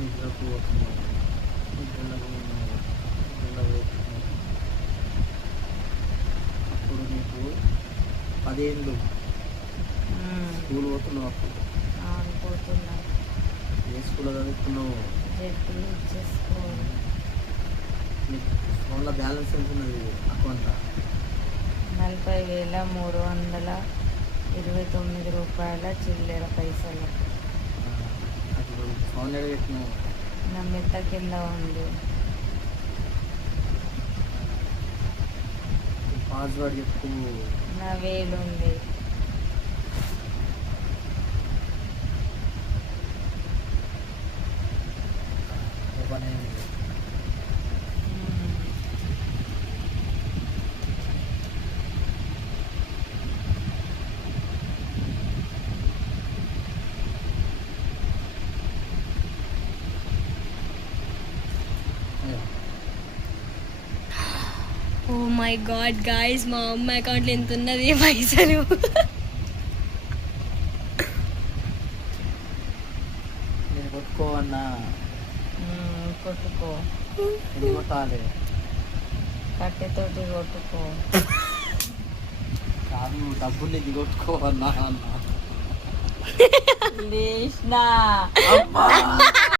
నిద్రకు పోతున్నావు, నిద్రలో పోతున్నావు. అప్పుడు నీకు 10 ఏళ్ళు, స్కూల్ పోతున్నావు. అప్పుడు పోతున్నా. ఏ స్కూల్లో చదువుతున్నావు? నీకు ఫోన్లో బ్యాలెన్స్ ఎంత ఉన్నది అకౌంట్లో? 40,329 రూపాయల చిల్లర పైసలు. అప్పుడు ఫోన్ ఎక్కడ పెట్టినావు? నా మెత్త కింద ఉంది. పాస్వర్డ్ చెప్పు. నా వేలు ఉంది. ఓపెన్ అయింది. ఓ మై గాడ్ గాయ్స్, మా అమ్మ అకౌంట్లో ఎంత ఉన్నది పైసలు. నేను కొట్టుకోవన్నా? కొట్టుకో. ఎన్ని కొట్టాలి? కట్టెతోటి కొట్టుకో. కాదు, డబ్బులు ఇది కొట్టుకోవన్నా అన్న. లేష్నా అమ్మా